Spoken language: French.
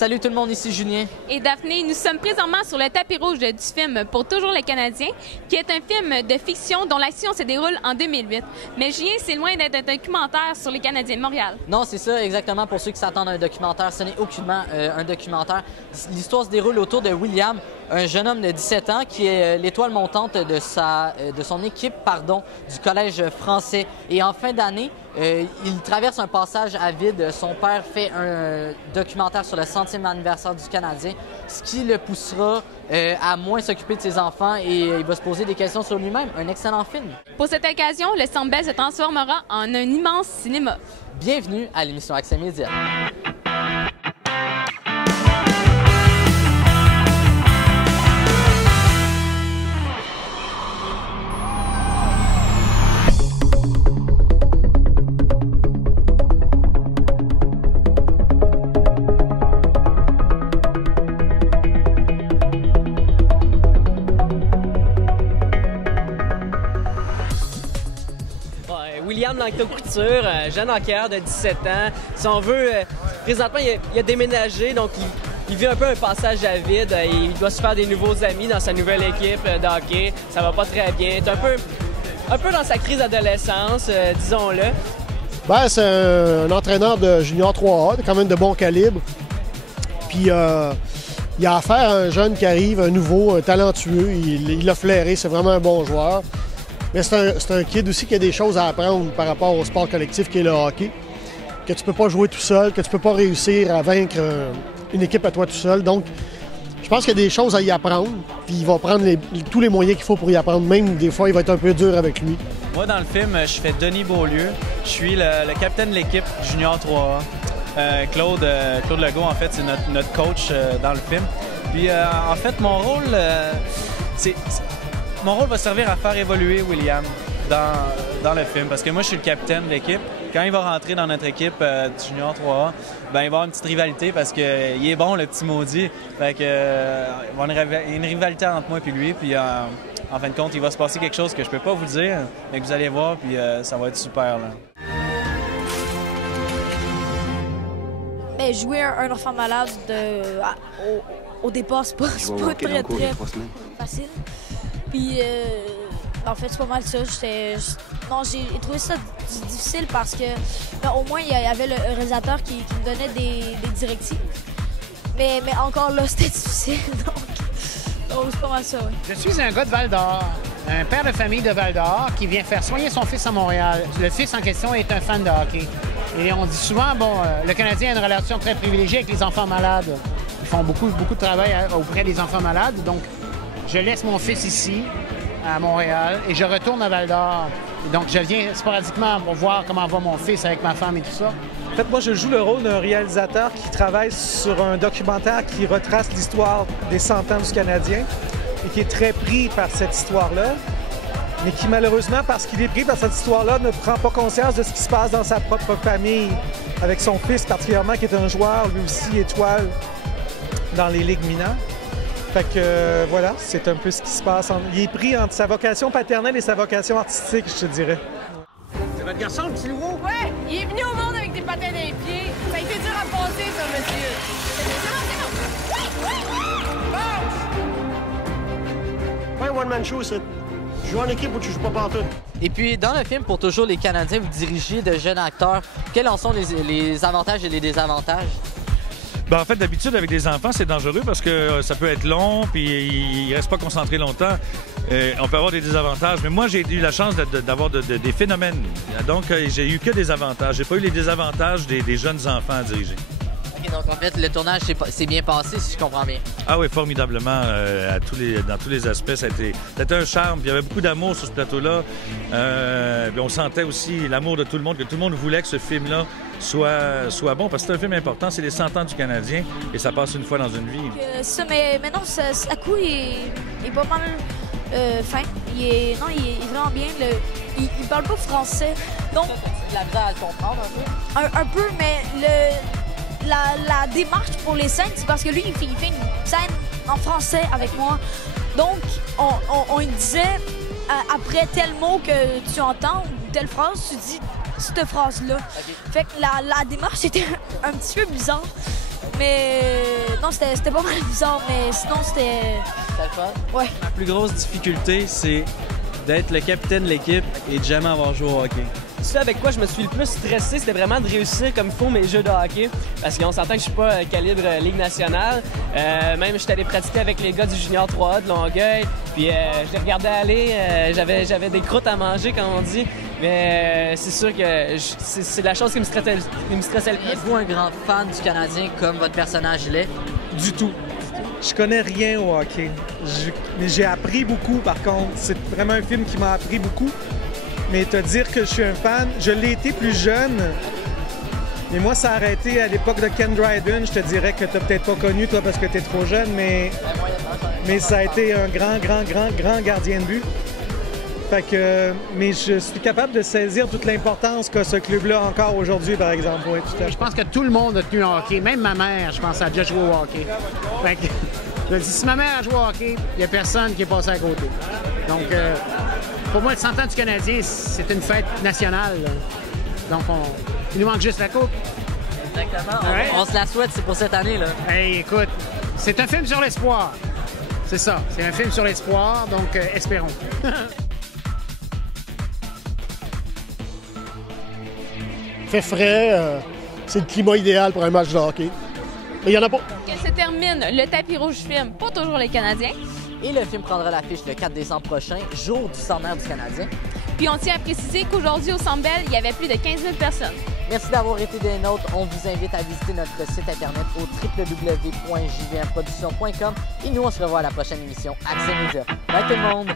Salut tout le monde, ici Julien. Et Daphné, nous sommes présentement sur le tapis rouge du film Pour toujours les Canadiens, qui est un film de fiction dont l'action se déroule en 2008. Mais Julien, c'est loin d'être un documentaire sur les Canadiens de Montréal. Non, c'est ça, exactement. Pour ceux qui s'attendent à un documentaire, ce n'est aucunement un documentaire. L'histoire se déroule autour de William, un jeune homme de 17 ans qui est l'étoile montante de son équipe du collège français. Et en fin d'année, il traverse un passage à vide. Son père fait un documentaire sur le 100e anniversaire du Canadien, ce qui le poussera à moins s'occuper de ses enfants et il va se poser des questions sur lui-même. Un excellent film. Pour cette occasion, le Centre Bell se transformera en un immense cinéma. Bienvenue à l'émission Accès Média. William Langto-Couture, jeune hockeyeur de 17 ans. Si on veut, présentement, il a déménagé, donc il vit un peu un passage à vide. Il doit se faire des nouveaux amis dans sa nouvelle équipe de hockey. Ça va pas très bien. Il est un peu dans sa crise d'adolescence, disons-le. Ben, c'est un entraîneur de junior 3A, quand même de bon calibre. Puis il a affaire à un jeune qui arrive, un nouveau, un talentueux. Il l'a flairé, c'est vraiment un bon joueur. Mais c'est un kid aussi qui a des choses à apprendre par rapport au sport collectif qui est le hockey. Que tu peux pas jouer tout seul, que tu peux pas réussir à vaincre une équipe à toi tout seul. Donc, je pense qu'il y a des choses à y apprendre. Puis il va prendre tous les moyens qu'il faut pour y apprendre. Même des fois, il va être un peu dur avec lui. Moi, dans le film, je fais Denis Beaulieu. Je suis le capitaine de l'équipe Junior 3A. Claude Legault, en fait, c'est notre coach dans le film. Puis, en fait, mon rôle va servir à faire évoluer William dans le film, parce que moi, je suis le capitaine de l'équipe. Quand il va rentrer dans notre équipe du Junior 3A, ben, il va y avoir une petite rivalité parce qu'il est bon, le petit maudit. Fait que, il va y avoir une rivalité entre moi et lui. Puis, en fin de compte, il va se passer quelque chose que je peux pas vous dire, mais que vous allez voir, puis ça va être super, là. Ben, jouer un enfant malade au départ, c'est pas très facile. Puis, en fait, c'est pas mal ça. J'ai trouvé ça difficile parce que, au moins, il y avait le réalisateur qui me donnait des directives. Mais encore là, c'était difficile. Donc c'est pas mal ça, oui. Je suis un gars de Val-d'Or, un père de famille de Val-d'Or qui vient faire soigner son fils à Montréal. Le fils en question est un fan de hockey. Et on dit souvent, le Canadien a une relation très privilégiée avec les enfants malades. Ils font beaucoup de travail auprès des enfants malades. Donc, je laisse mon fils ici, à Montréal, et je retourne à Val-d'Or. Donc, je viens sporadiquement pour voir comment va mon fils avec ma femme et tout ça. En fait, moi, je joue le rôle d'un réalisateur qui travaille sur un documentaire qui retrace l'histoire des 100 ans du Canadien et qui est très pris par cette histoire-là, mais qui, malheureusement, parce qu'il est pris par cette histoire-là, ne prend pas conscience de ce qui se passe dans sa propre famille, avec son fils particulièrement, qui est un joueur, lui aussi, étoile dans les ligues mineures. Fait que voilà, c'est un peu ce qui se passe. Il est pris entre sa vocation paternelle et sa vocation artistique, je te dirais. C'est votre garçon, le petit nouveau? Ouais, il est venu au monde avec des patins dans les pieds. Ça a été dur à passer, ça, monsieur. Pas un one-man show, ça. Tu joues en équipe ou tu joues pas partout. Et puis, dans le film Pour toujours les Canadiens, vous dirigez de jeunes acteurs. Quels en sont les avantages et les désavantages? Ben, en fait, d'habitude, avec des enfants, c'est dangereux parce que ça peut être long, puis ils ne restent pas concentrés longtemps. On peut avoir des désavantages. Mais moi, j'ai eu la chance d'avoir des phénomènes. Donc, j'ai eu que des avantages. J'ai pas eu les désavantages des jeunes enfants à diriger. OK, donc en fait, le tournage s'est bien passé, si je comprends bien. Ah oui, formidablement, dans tous les aspects. C'était un charme. Puis il y avait beaucoup d'amour sur ce plateau-là. Puis on sentait aussi l'amour de tout le monde, que tout le monde voulait que ce film-là soit bon, parce que c'est un film important, c'est les 100 ans du Canadien, et ça passe une fois dans une vie. Ça, mais non, Sakou, il est pas mal fin. Il est vraiment bien. Il parle pas français, donc... La misère à le comprendre un peu? Un peu, mais la démarche pour les scènes, c'est parce que lui, il fait une scène en français avec moi. Donc, on lui disait, après tel mot que tu entends, ou telle phrase, tu dis cette phrase-là. Okay. Fait que la démarche était un petit peu bizarre, mais c'était pas mal bizarre, mais sinon, c'était... C'était le fun? Ouais. Ma plus grosse difficulté, c'est d'être le capitaine de l'équipe et de jamais avoir joué au hockey. Ce avec quoi je me suis le plus stressé, c'était vraiment de réussir comme il faut mes jeux de hockey. Parce qu'on s'entend que je suis pas calibre Ligue nationale. Même j'étais allé pratiquer avec les gars du Junior 3A de Longueuil. Puis je les regardais aller, j'avais des croûtes à manger, comme on dit. Mais c'est sûr que c'est la chose qui me stressait le plus. Êtes-vous un grand fan du Canadien comme votre personnage l'est? Du tout. Je connais rien au hockey. Mais j'ai appris beaucoup, par contre. C'est vraiment un film qui m'a appris beaucoup. Mais te dire que je suis un fan, je l'ai été plus jeune. Mais moi, ça a arrêté à l'époque de Ken Dryden. Je te dirais que tu n'as peut-être pas connu, toi, parce que tu es trop jeune, mais ça a été un grand gardien de but. Fait que, mais je suis capable de saisir toute l'importance que ce club-là a encore aujourd'hui, par exemple. Oui, tout à fait. Je pense que tout le monde a tenu au hockey. Même ma mère, je pense, a déjà joué au hockey. Fait que, je me dis, si ma mère a joué au hockey, il n'y a personne qui est passé à côté. Donc, pour moi, le 100 ans du Canadien, c'est une fête nationale. Là. Donc, il nous manque juste la coupe. Exactement. Ouais. On se la souhaite, c'est pour cette année, là. Hey, écoute, c'est un film sur l'espoir. C'est ça, c'est un film sur l'espoir, donc espérons. Il fait frais, c'est le climat idéal pour un match de hockey. Mais il n'y en a pas. Que se termine le tapis rouge film pour toujours les Canadiens. Et le film prendra l'affiche le 4 décembre prochain, jour du centenaire du Canadien. Puis on tient à préciser qu'aujourd'hui au Centre Bell, il y avait plus de 15 000 personnes. Merci d'avoir été des nôtres. On vous invite à visiter notre site internet au www.jvmproduction.com. Et nous, on se revoit à la prochaine émission Accès Média. Bye tout le monde!